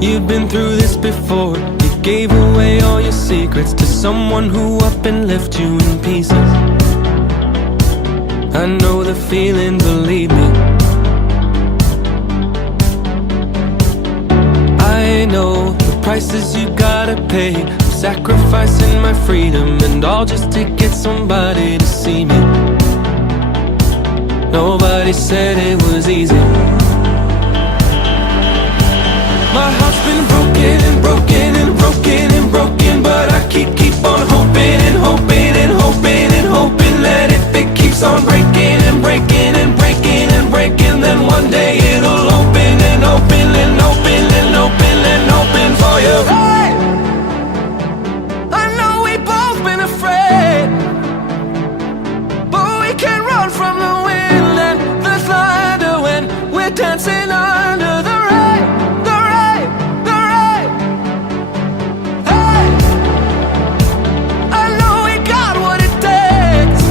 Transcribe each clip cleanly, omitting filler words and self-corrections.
You've been through this before. You gave away all your secrets to someone who up and left you in pieces. I know the feeling, believe me. I know the prices you gotta pay. I'm sacrificing my freedom and all just to get somebody to see me. Nobody said it was easy. My heart's been broken and broken and broken and broken, but I keep on hoping and hoping and hoping and hoping that if it keeps on breaking and breaking and breaking and breaking, then one day it'll open and open and open and open and open for you. Hey, I know we've both been afraid, but we can run from the wind and the thunder when we're dancing under the rain, the rain, the rain. Hey, I know we got what it takes.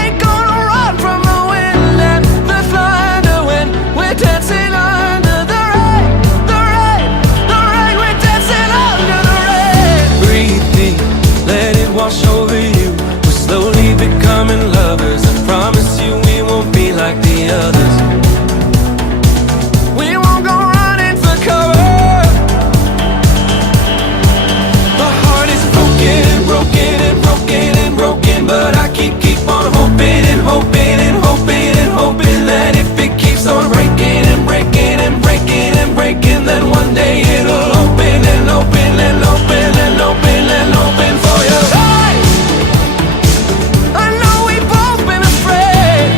Ain't gonna run from the wind and the thunder when we're dancing under the rain, the rain, the rain. We're dancing under the rain. Breathe deep, let it wash over you. We're slowly becoming lovers. I promise you we won't be like the others. We won't go running for cover. My heart is broken and broken and broken and broken, but I keep on hoping and hoping and hoping and hoping that if it keeps on breaking and breaking and breaking and breaking, then one day it'll open and open and open and open and open for you. Hey, I know we've both been afraid,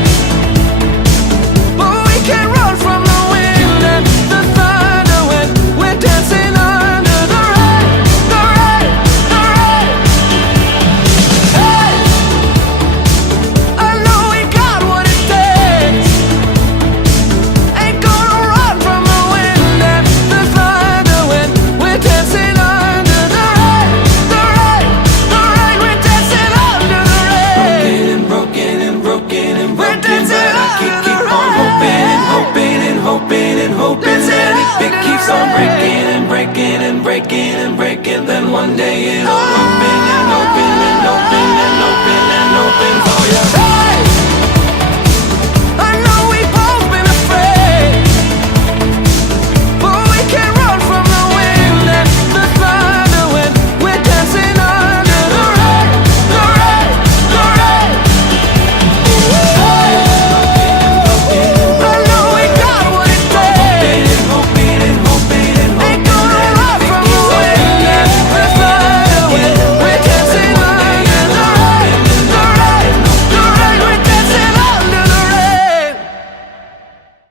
but we can run from the wind and the thunder when we're dancing under the rain, the rain, the rain. Hey, I know we got what it takes. Ain't gonna run from the wind and the thunder when we're dancing under the rain, the rain, the rain. We're dancing under the rain. Broken and broken and broken and broken, but I keep on hoping and hoping and hoping and hoping that if it keeps on breaking and breaking and breaking and breaking, then one day it'll open